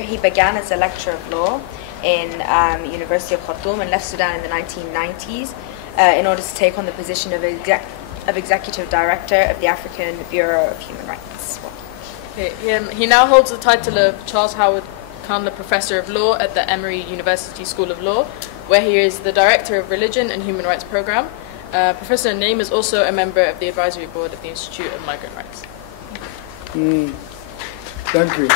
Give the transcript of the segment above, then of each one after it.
He began as a lecturer of law in University of Khartoum and left Sudan in the 1990s in order to take on the position of Executive Director of the African Bureau of Human Rights. He now holds the title of Charles Howard Candler Professor of Law at the Emory University School of Law, where he is the Director of Religion and Human Rights Program. Professor Naim is also a member of the Advisory Board of the Institute of Migrant Rights. Thank you.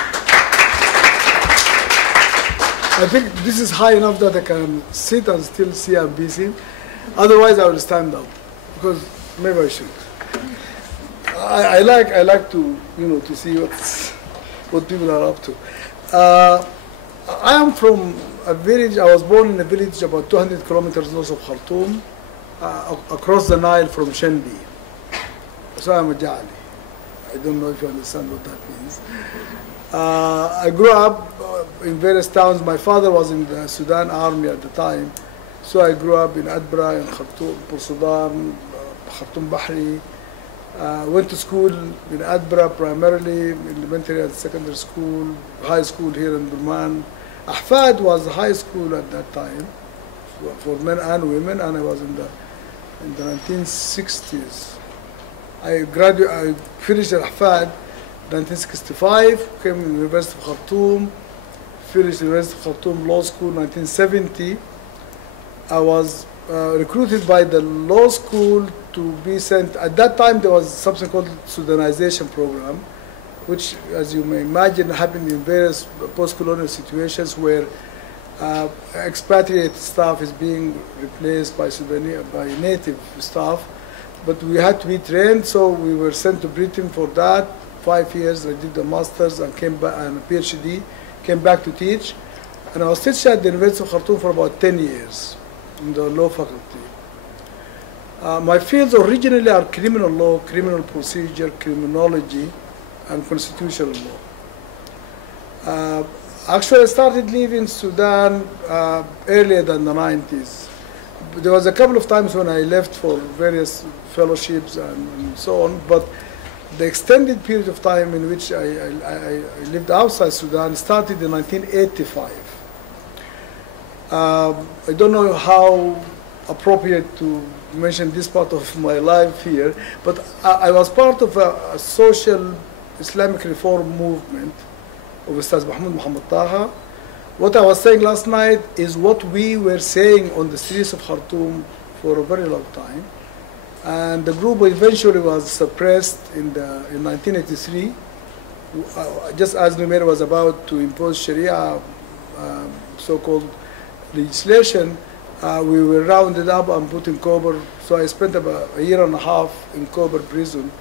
I think this is high enough that I can sit and still see I'm busy. Otherwise, I will stand up because maybe I should. I like to to see what people are up to. I am from a village. I was born in a village about 200 kilometers north of Khartoum, across the Nile from Shendi. So I'm a Jali. I don't know if you understand what that means. I grew up in various towns. My father was in the Sudan army at the time, so I grew up in Adbra, in Khartoum, Port Sudan, Khartoum Bahri. Went to school in Adbra primarily, elementary and secondary school, high school here in Burman. Ahfad was high school at that time for men and women, and I was in the 1960s. I finished at Ahfad 1965, came to the University of Khartoum, finished the University of Khartoum Law School 1970. I was recruited by the law school to be sent. At that time, there was something called Sudanization program, which, as you may imagine, happened in various post-colonial situations where expatriate staff is being replaced by native staff. But we had to be trained, so we were sent to Britain for that. 5 years, I did the master's and came back, and a PhD, came back to teach. And I was teaching at the University of Khartoum for about 10 years in the law faculty. My fields originally are criminal law, criminal procedure, criminology, and constitutional law. Actually, I started leaving Sudan earlier than the 90s. There was a couple of times when I left for various fellowships and so on, but the extended period of time in which I lived outside Sudan started in 1985. I don't know how appropriate to mention this part of my life here, but I was part of a social Islamic reform movement of Ustaz Muhammad Taha. What I was saying last night is what we were saying on the streets of Khartoum for a very long time. And the group eventually was suppressed in 1983, just as Numair was about to impose Sharia, so-called legislation. We were rounded up and put in Kober. So I spent about a year and a half in Kober prison.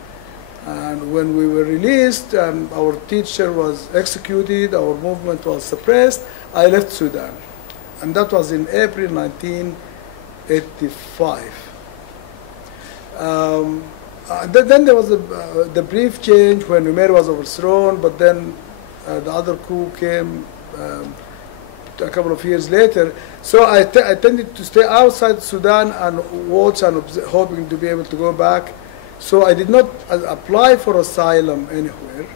And when we were released and our teacher was executed, our movement was suppressed, I left Sudan. And that was in April 1985. Then there was the brief change when Emory was overthrown, but then the other coup came a couple of years later. So I tended to stay outside Sudan and watch and hoping to be able to go back. So I did not apply for asylum anywhere,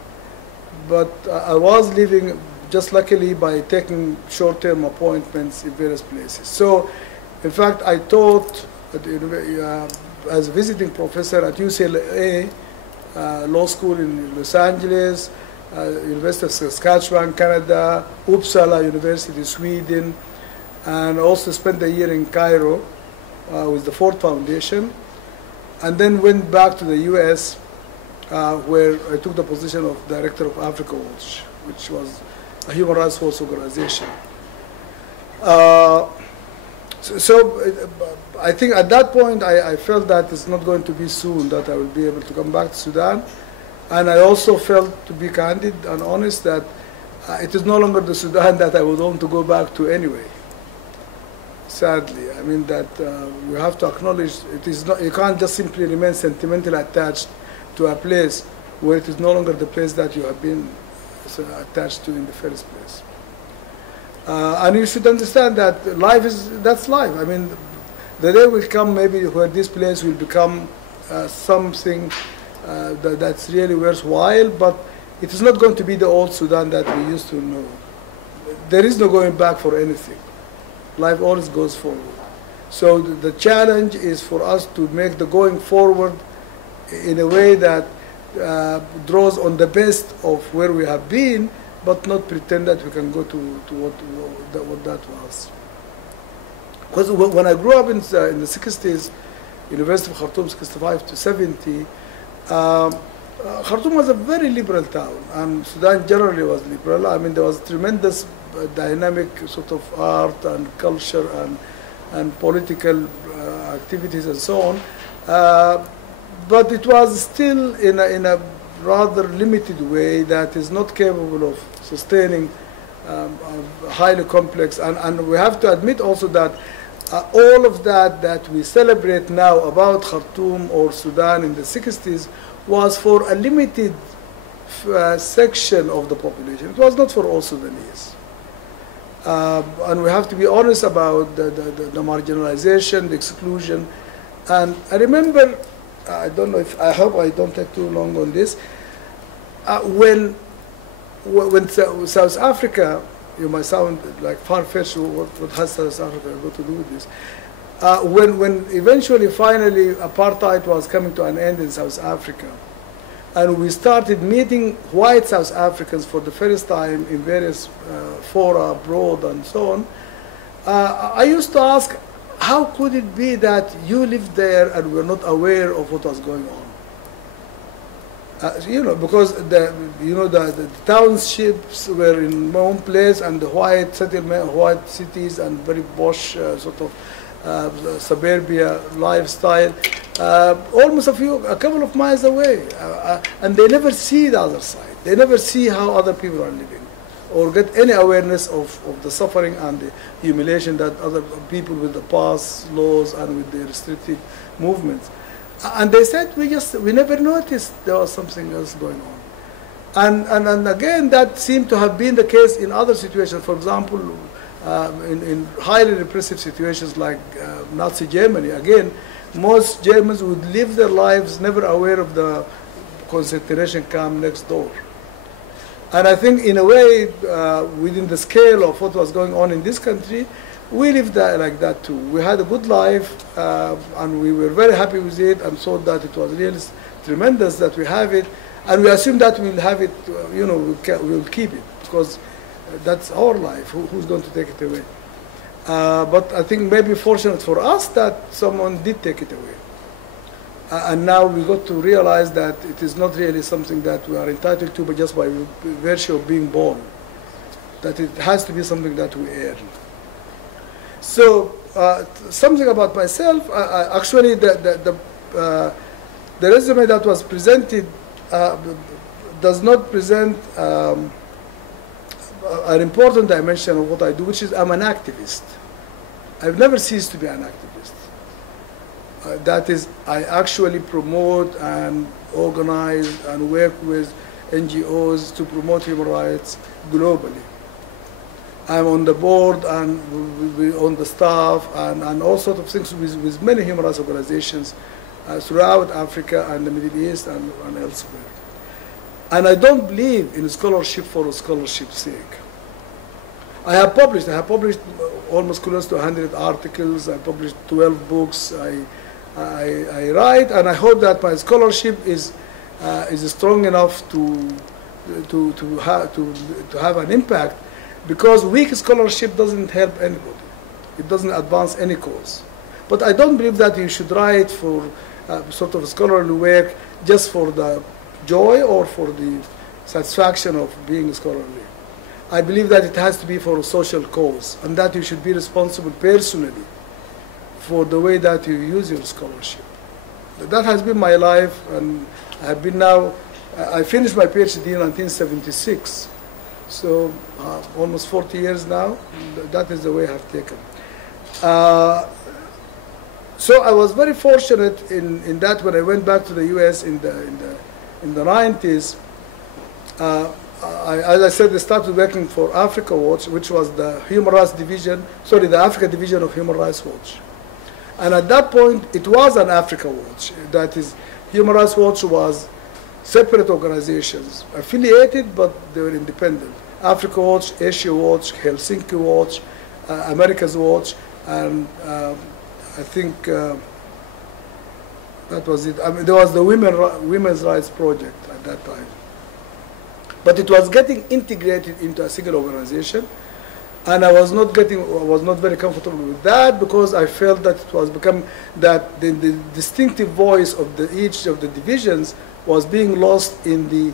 but I was living just luckily by taking short-term appointments in various places. So, in fact, I taught as a visiting professor at UCLA Law School in Los Angeles, University of Saskatchewan, Canada, Uppsala University, Sweden, and also spent a year in Cairo with the Ford Foundation, and then went back to the US where I took the position of Director of Africa Watch, which was a human rights watch organization. So I think at that point I felt that it's not going to be soon that I will be able to come back to Sudan. And I also felt, to be candid and honest, that it is no longer the Sudan that I would want to go back to anyway. Sadly, I mean that we have to acknowledge it is not, you can't just simply remain sentimentally attached to a place where it is no longer the place that you have been attached to in the first place. And you should understand that that's life. I mean, the day will come maybe where this place will become something that's really worthwhile, but it is not going to be the old Sudan that we used to know. there is no going back for anything. Life always goes forward. So the challenge is for us to make the going forward in a way that draws on the best of where we have been, but not pretend that we can go to what that was. Because when I grew up in the 60s, University of Khartoum, 65 to 70, Khartoum was a very liberal town, and Sudan generally was liberal. I mean, there was tremendous dynamic sort of art and culture and political activities and so on. But it was still in a rather limited way that is not capable of sustaining highly complex. And we have to admit also that all of that we celebrate now about Khartoum or Sudan in the 60s was for a limited section of the population. It was not for all Sudanese. And we have to be honest about the marginalization, the exclusion. And I remember, I don't know I hope I don't take too long on this, when South Africa, you might sound like far-fetched, what has South Africa got to do with this? When eventually, finally, apartheid was coming to an end in South Africa, and we started meeting white South Africans for the first time in various fora abroad and so on, I used to ask, how could it be that you lived there and were not aware of what was going on? Because the townships were in my own place, and the white settlement, white cities, and very posh sort of suburbia lifestyle, almost a couple of miles away, and they never see the other side. They never see how other people are living, or get any awareness of the suffering and the humiliation that other people with the past laws and with the restricted movements. And they said, we never noticed there was something else going on. And again, that seemed to have been the case in other situations. For example, in highly repressive situations like Nazi Germany, again, most Germans would live their lives never aware of the concentration camp next door. And I think in a way, within the scale of what was going on in this country, we lived like that too. We had a good life, and we were very happy with it, and thought that it was really tremendous that we have it, and we assume that we'll have it, we'll keep it, because that's our life. Who's going to take it away? But I think maybe fortunate for us that someone did take it away. And now we got to realize that it is not really something that we are entitled to, but just by virtue of being born, that it has to be something that we earn. So something about myself, actually the resume that was presented does not present an important dimension of what I do, which is I'm an activist. I've never ceased to be an activist. That is, I actually promote and organize and work with NGOs to promote human rights globally. I'm on the board and on the staff and all sorts of things with many human rights organizations throughout Africa and the Middle East and elsewhere. And I don't believe in scholarship for scholarship's sake. I have published almost close to 100 articles. I published 12 books. I write, and I hope that my scholarship is strong enough to have an impact. Because weak scholarship doesn't help anybody. It doesn't advance any cause. But I don't believe that you should write for sort of scholarly work just for the joy or for the satisfaction of being scholarly. I believe that it has to be for a social cause, and that you should be responsible personally for the way that you use your scholarship. That has been my life, and I finished my PhD in 1976. So almost 40 years now, that is the way I've taken. So I was very fortunate in that when I went back to the U.S. in the 90s, as I said, I started working for Africa Watch, which was the the Africa division of Human Rights Watch. And at that point, it was an Africa Watch. That is, Human Rights Watch was separate organizations, affiliated, but they were independent. Africa Watch, Asia Watch, Helsinki Watch, America's Watch, and I think that was it. I mean, there was the Women's Rights Project at that time. But it was getting integrated into a single organization, and I was not very comfortable with that, because I felt that it was become that the distinctive voice of each of the divisions was being lost in the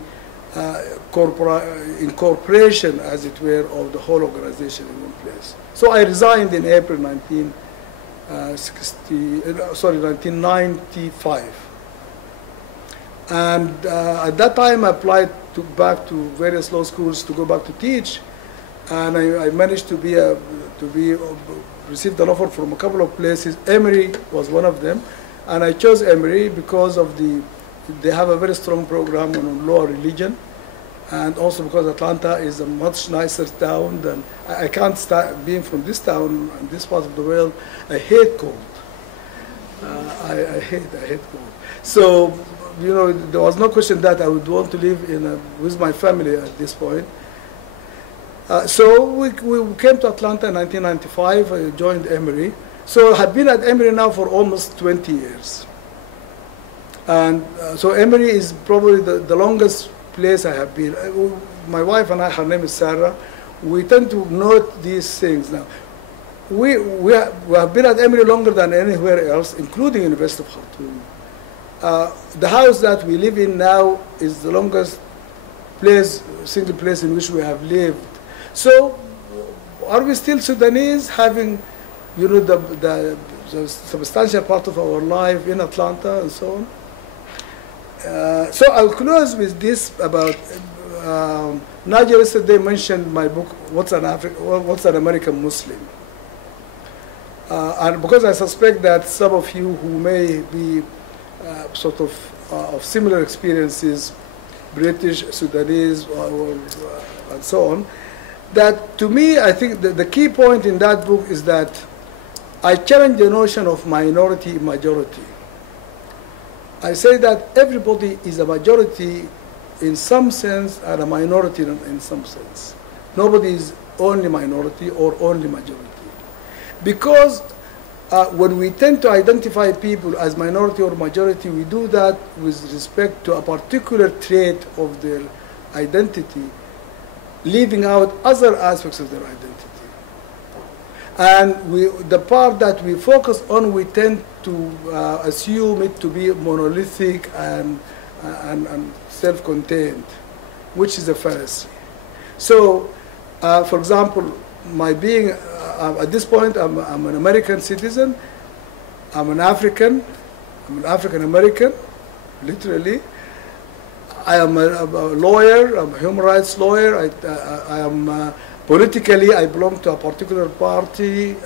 incorporation, as it were, of the whole organization in one place. So I resigned in April 1995. And at that time, I applied back to various law schools to go back to teach, and I managed to received an offer from a couple of places. Emory was one of them, and I chose Emory because of they have a very strong program on law and religion, and also because Atlanta is a much nicer town than I can't start being from this town and this part of the world. I hate cold. I hate cold. So, you know, there was no question that I would want to live with my family at this point. So we came to Atlanta in 1995. I joined Emory. So I've been at Emory now for almost 20 years. And so Emory is probably the longest place I have been. My wife and I, her name is Sarah, we tend to note these things now. We have been at Emory longer than anywhere else, including University of Khartoum. The house that we live in now is the longest single place in which we have lived. So, are we still Sudanese, having, you know, the substantial part of our life in Atlanta and so on? So I'll close with this about Nigel yesterday mentioned my book, What's an American Muslim? And because I suspect that some of you who may be sort of similar experiences, British, Sudanese, and so on, that to me, I think the key point in that book is that I challenge the notion of minority majority. I say that everybody is a majority in some sense and a minority in some sense. Nobody is only minority or only majority. Because when we tend to identify people as minority or majority, we do that with respect to a particular trait of their identity, leaving out other aspects of their identity. And the part that we focus on, we tend to assume it to be monolithic and self-contained, which is a fallacy. So, for example, my being, at this point, I'm an American citizen, I'm an African-American, literally. I am a lawyer, I'm a human rights lawyer, I am politically, I belong to a particular party.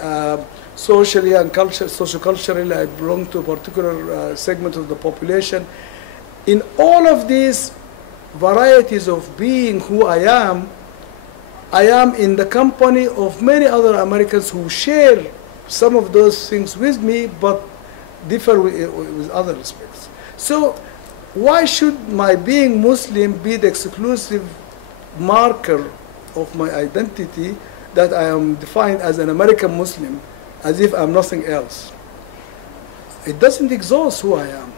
Socially and socioculturally, I belong to a particular segment of the population. In all of these varieties of being who I am in the company of many other Americans who share some of those things with me, but differ with other respects. So why should my being Muslim be the exclusive marker of my identity, that I am defined as an American Muslim, as if I'm nothing else? It doesn't exhaust who I am.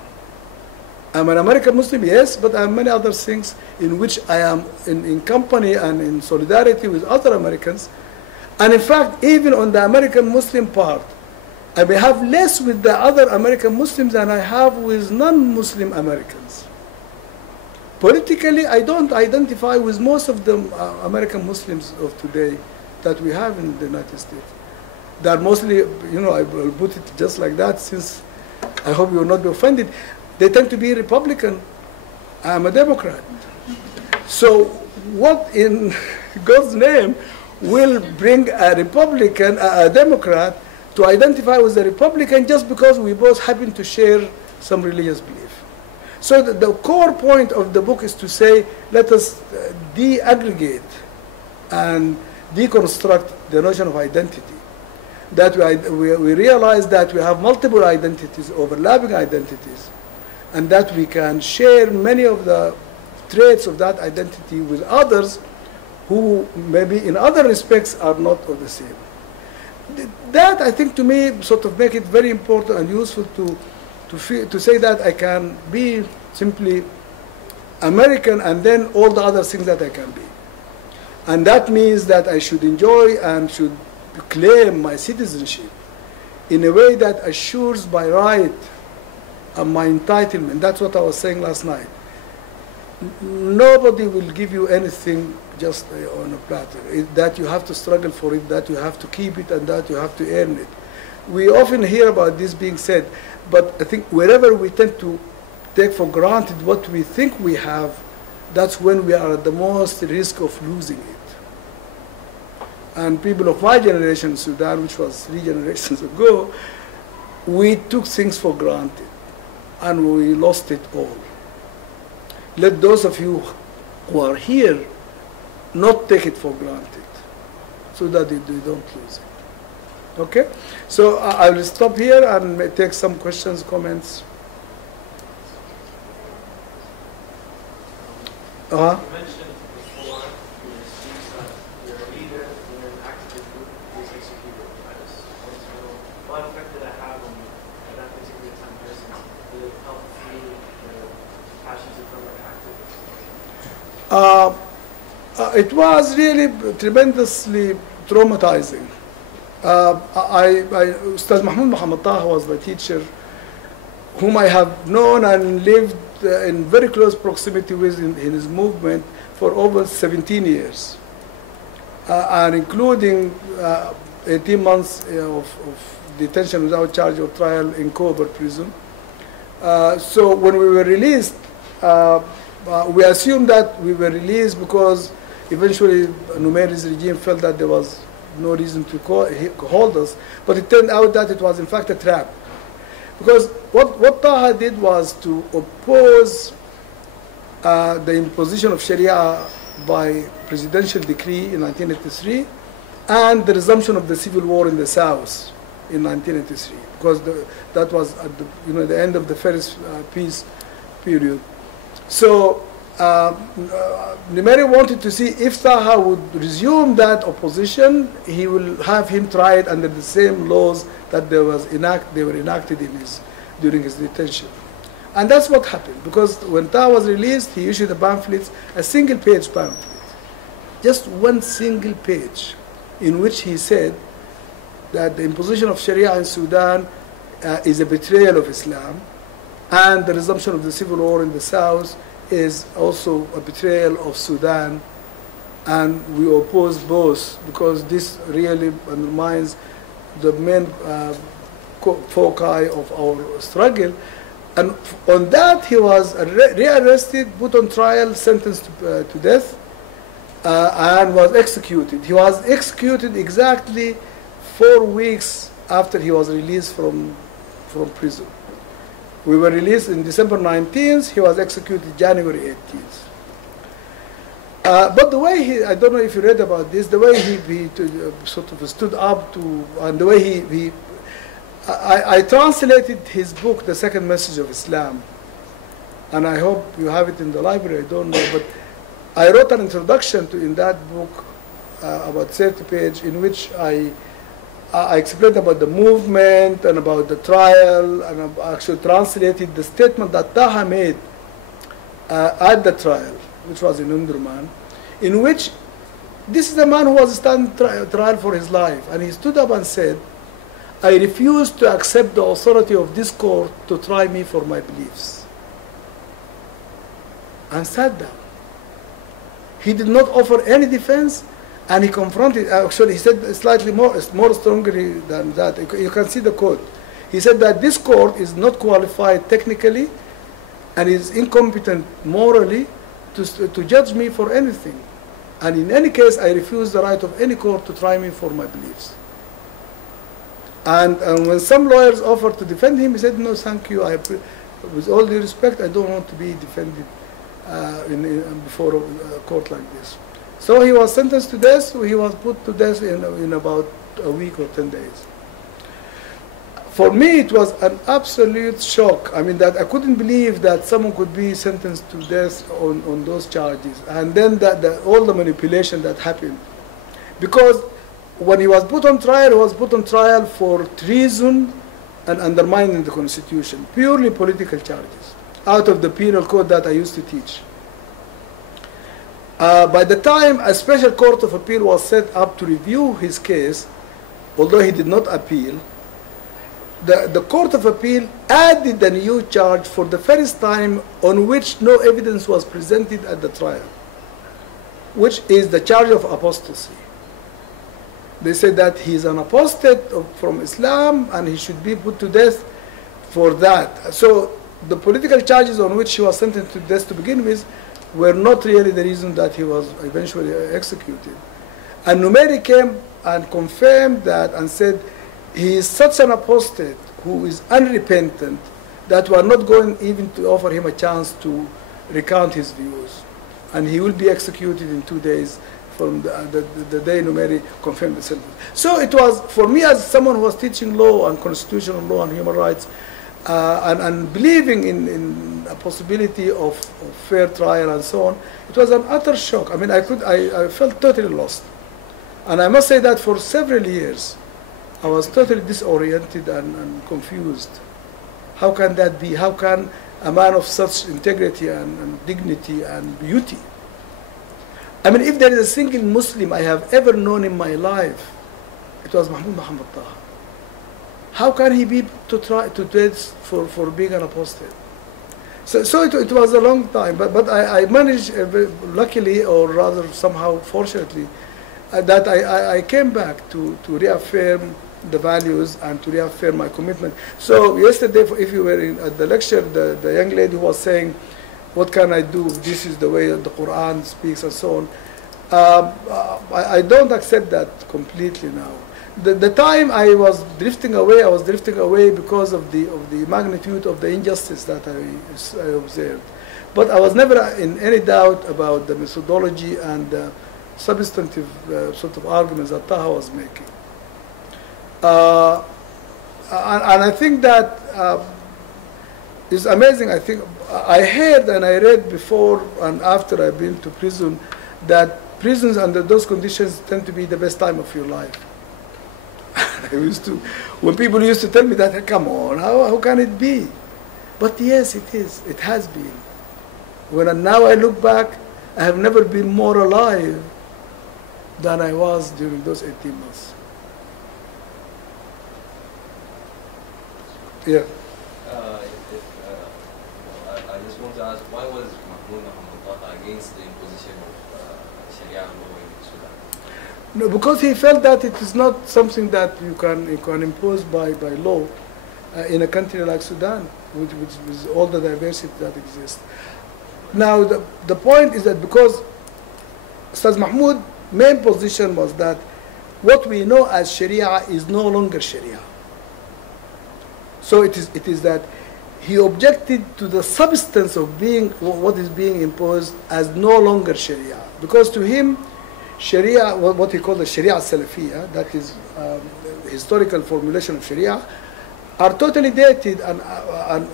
I'm an American Muslim, yes, but I have many other things in which I am in company and in solidarity with other Americans. And in fact, even on the American Muslim part, I may have less with the other American Muslims than I have with non-Muslim Americans. Politically, I don't identify with most of the American Muslims of today that we have in the United States. They are mostly, you know, I will put it just like that, since I hope you will not be offended. They tend to be Republican. I am a Democrat. So what in God's name will bring a Republican, a Democrat, to identify with a Republican just because we both happen to share some religious belief? So the core point of the book is to say, let us de-aggregate and deconstruct the notion of identity. That we realize that we have multiple identities, overlapping identities, and that we can share many of the traits of that identity with others who maybe in other respects are not of the same. That, I think, to me, sort of make it very important and useful to say that I can be simply American and then all the other things that I can be. And that means that I should enjoy and should claim my citizenship in a way that assures my right and my entitlement. That's what I was saying last night. Nobody will give you anything just on a platter. That you have to struggle for it, that you have to keep it, and that you have to earn it. We often hear about this being said, but I think wherever we tend to take for granted what we think we have, that's when we are at the most risk of losing it. And people of my generation in Sudan, which was 3 generations ago, we took things for granted and we lost it all. Let those of you who are here not take it for granted so that they don't lose it. Okay? So I will stop here and take some questions, comments. You mentioned before in your speech that you're a leader in an activist group who was executed. I just want to know what effect did that have on you at that particular time person? Did it help fuel the passion to become an activist? It was really tremendously traumatizing. Ustaz Mahmoud Muhammad Taha was my teacher, whom I have known and lived in very close proximity with in his movement for over 17 years, and including 18 months of detention without charge or trial in Kober prison. So when we were released, we assumed that we were released because eventually Numeri's regime felt that there was no reason to hold us, but it turned out that it was in fact a trap. Because what Taha did was to oppose the imposition of Sharia by presidential decree in 1983 and the resumption of the civil war in the south in 1983, because that was at the end of the first peace period. So Numeri wanted to see if Taha would resume that opposition, he will have him tried under the same laws that they were enacted during his detention. And that's what happened, because when Taha was released, he issued a pamphlet, a single-page pamphlet, just one single page, in which he said that the imposition of Sharia in Sudan is a betrayal of Islam, and the resumption of the civil war in the south is also a betrayal of Sudan, and we oppose both because this really undermines the main foci of our struggle. And on that, he was rearrested, put on trial, sentenced to death, and was executed. He was executed exactly 4 weeks after he was released from prison. We were released in December 19th, he was executed January 18th. But the way I don't know if you read about this, the way he sort of stood up to, and the way I translated his book, The Second Message of Islam, and I hope you have it in the library, I don't know, but I wrote an introduction in that book, about 30 pages, in which I explained about the movement and about the trial, and I actually translated the statement that Taha made at the trial, which was in Umdurman, in which this is the man who was standing trial for his life, and he stood up and said, I refuse to accept the authority of this court to try me for my beliefs. And sat down. He did not offer any defense, and he confronted, actually he said slightly more strongly than that. You can see the quote. He said that this court is not qualified technically and is incompetent morally to judge me for anything. And in any case, I refuse the right of any court to try me for my beliefs. And when some lawyers offered to defend him, he said, no, thank you. With all due respect, I don't want to be defended before a court like this. So he was sentenced to death. He was put to death in about a week or 10 days. For me, it was an absolute shock. I mean, that I couldn't believe that someone could be sentenced to death on those charges. And then all the manipulation that happened. Because when he was put on trial, he was put on trial for treason and undermining the Constitution. Purely political charges, out of the penal code that I used to teach. By the time a special court of appeal was set up to review his case, although he did not appeal, the Court of Appeal added a new charge for the first time on which no evidence was presented at the trial, which is the charge of apostasy. They said that he's an apostate from Islam and he should be put to death for that. So the political charges on which he was sentenced to death to begin with were not really the reason that he was eventually executed. And Numeri came and confirmed that and said, he is such an apostate who is unrepentant that we are not going even to offer him a chance to recount his views. And he will be executed in 2 days from the day Numeri confirmed the sentence. So it was, for me as someone who was teaching law and constitutional law and human rights, and believing in a possibility of fair trial and so on, it was an utter shock. I mean, I felt totally lost. And I must say that for several years, I was totally disoriented and confused. How can that be? How can a man of such integrity and dignity and beauty? I mean, if there is a single Muslim I have ever known in my life, it was Mahmoud Muhammad Taha. How can he be to death for being an apostate? So it was a long time, but I managed, luckily, or rather somehow fortunately, that I came back to reaffirm the values and to reaffirm my commitment. So yesterday, if you were at the lecture, the young lady who was saying, what can I do? This is the way the Quran speaks and so on. I don't accept that completely now. The time I was drifting away because of the magnitude of the injustice that I observed. But I was never in any doubt about the methodology and the substantive sort of arguments that Taha was making. And I think that it's amazing. I think I heard and I read before and after I've been to prison that prisons under those conditions tend to be the best time of your life. When people used to tell me that, hey, come on, how can it be? But yes, it is. It has been. Now I look back, I have never been more alive than I was during those 18 months. Yeah. I just want to ask, why was Mahmoud Muhammad Taha against the imposition of Sharia law in Sudan? No, because he felt that it is not something that you can impose by law in a country like Sudan, which with all the diversity that exists. Now, the point is that because Ustaz Mahmoud's main position was that what we know as Sharia is no longer Sharia. So it is that he objected to the substance of what is being imposed as no longer Sharia. Because to him, Sharia, what he called the Sharia Salafiyya, that is historical formulation of Sharia, are totally dated. And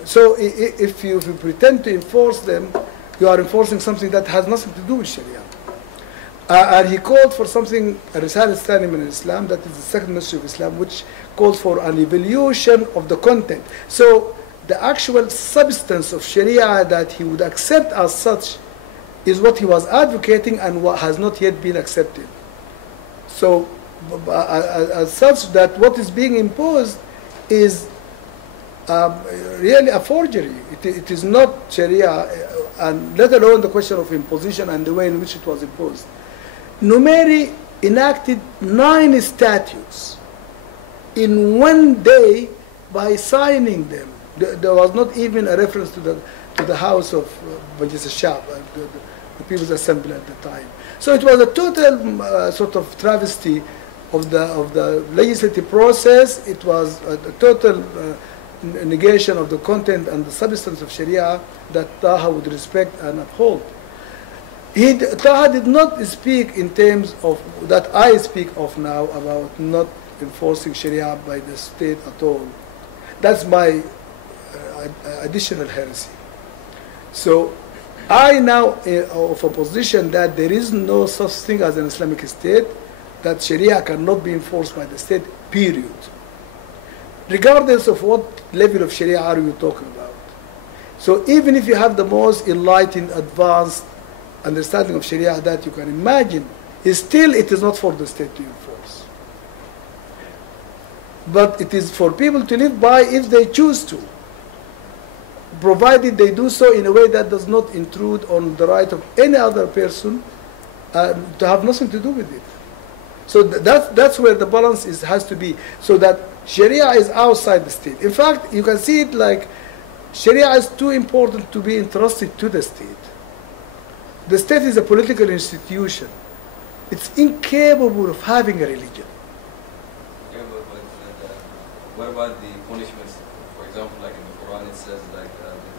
so if you pretend to enforce them, you are enforcing something that has nothing to do with Sharia. And he called for something, a Risala Thani min Islam, that is the second message of Islam, which calls for an evolution of the content. So the actual substance of Sharia that he would accept as such is what he was advocating and what has not yet been accepted. So as such, that what is being imposed is really a forgery. It is not Sharia, and let alone the question of imposition and the way in which it was imposed. Numeri enacted 9 statutes in 1 day by signing them. There was not even a reference to the house of Majlis al-Shab, the People's Assembly at the time. So it was a total sort of travesty of the legislative process. It was a total negation of the content and the substance of Sharia that Taha would respect and uphold. Taha did not speak in terms of that I speak of now about not enforcing Sharia by the state at all. That's my additional heresy. So I now of a position that there is no such thing as an Islamic state, that Sharia cannot be enforced by the state, period. Regardless of what level of Sharia are you talking about. So even if you have the most enlightened, advanced understanding of Sharia that you can imagine, still it is not for the state to enforce. But it is for people to live by if they choose to, provided they do so in a way that does not intrude on the right of any other person to have nothing to do with it. So that's where the balance has to be, so that Sharia is outside the state. In fact, you can see it like Sharia is too important to be entrusted to the state. The state is a political institution. It's incapable of having a religion. Yeah, but what about the punishments? For example, like in the Quran, it says like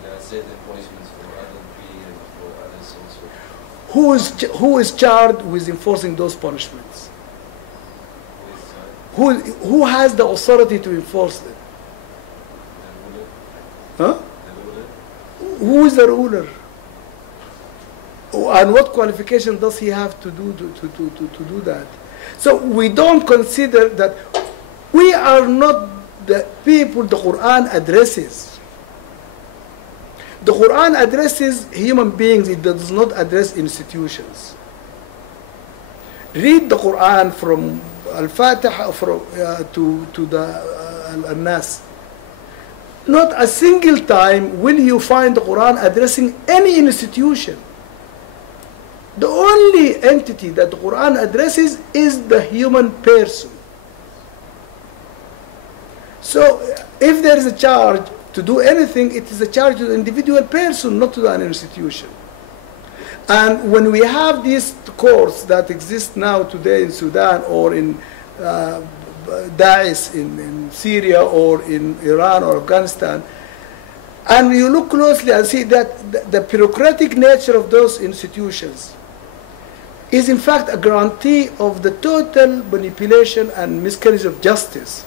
there are certain punishments for adultery and for others also. Who is charged with enforcing those punishments? Who has the authority to enforce them? Huh? Who is the ruler? And what qualification does he have to do that? So we don't consider that we are not the people the Quran addresses. The Quran addresses human beings, it does not address institutions. Read the Quran from Al-Fatiha to the Al-Nas. Not a single time will you find the Quran addressing any institution. The only entity that the Quran addresses is the human person. So if there is a charge to do anything, it is a charge to the individual person, not to an institution. And when we have this course that exists now today in Sudan or in Daesh in Syria or in Iran or Afghanistan, and you look closely and see that the bureaucratic nature of those institutions is in fact a guarantee of the total manipulation and miscarriage of justice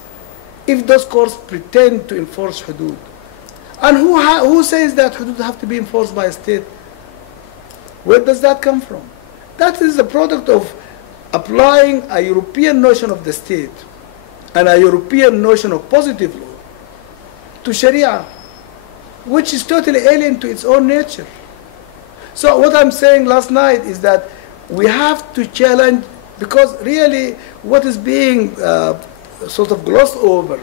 if those courts pretend to enforce hudud. And who says that hudud have to be enforced by a state? Where does that come from? That is a product of applying a European notion of the state and a European notion of positive law to Sharia, which is totally alien to its own nature. So what I'm saying last night is that we have to challenge, because really what is being sort of glossed over,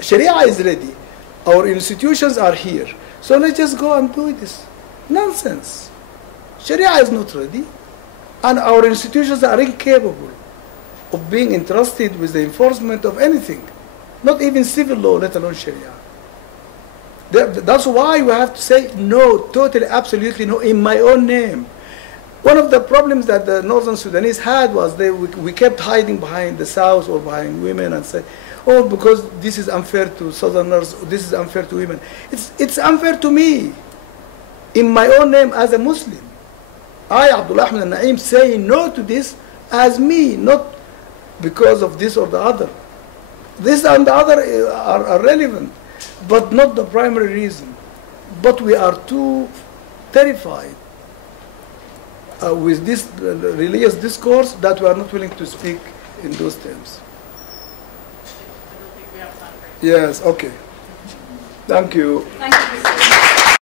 Sharia is ready, our institutions are here, so let's just go and do this. Nonsense. Sharia is not ready, and our institutions are incapable of being entrusted with the enforcement of anything, not even civil law, let alone Sharia. That's why we have to say no, totally, absolutely no, in my own name. One of the problems that the Northern Sudanese had was we kept hiding behind the South or behind women and say, oh, because this is unfair to Southerners, this is unfair to women. It's unfair to me, in my own name as a Muslim. I, Abdullahi Ahmed al-Na'im, say no to this as me, not because of this or the other. This and the other are relevant, but not the primary reason. But we are too terrified with this religious discourse that we are not willing to speak in those terms. I don't think we have time for it. Yes, okay. Thank you. Thank you.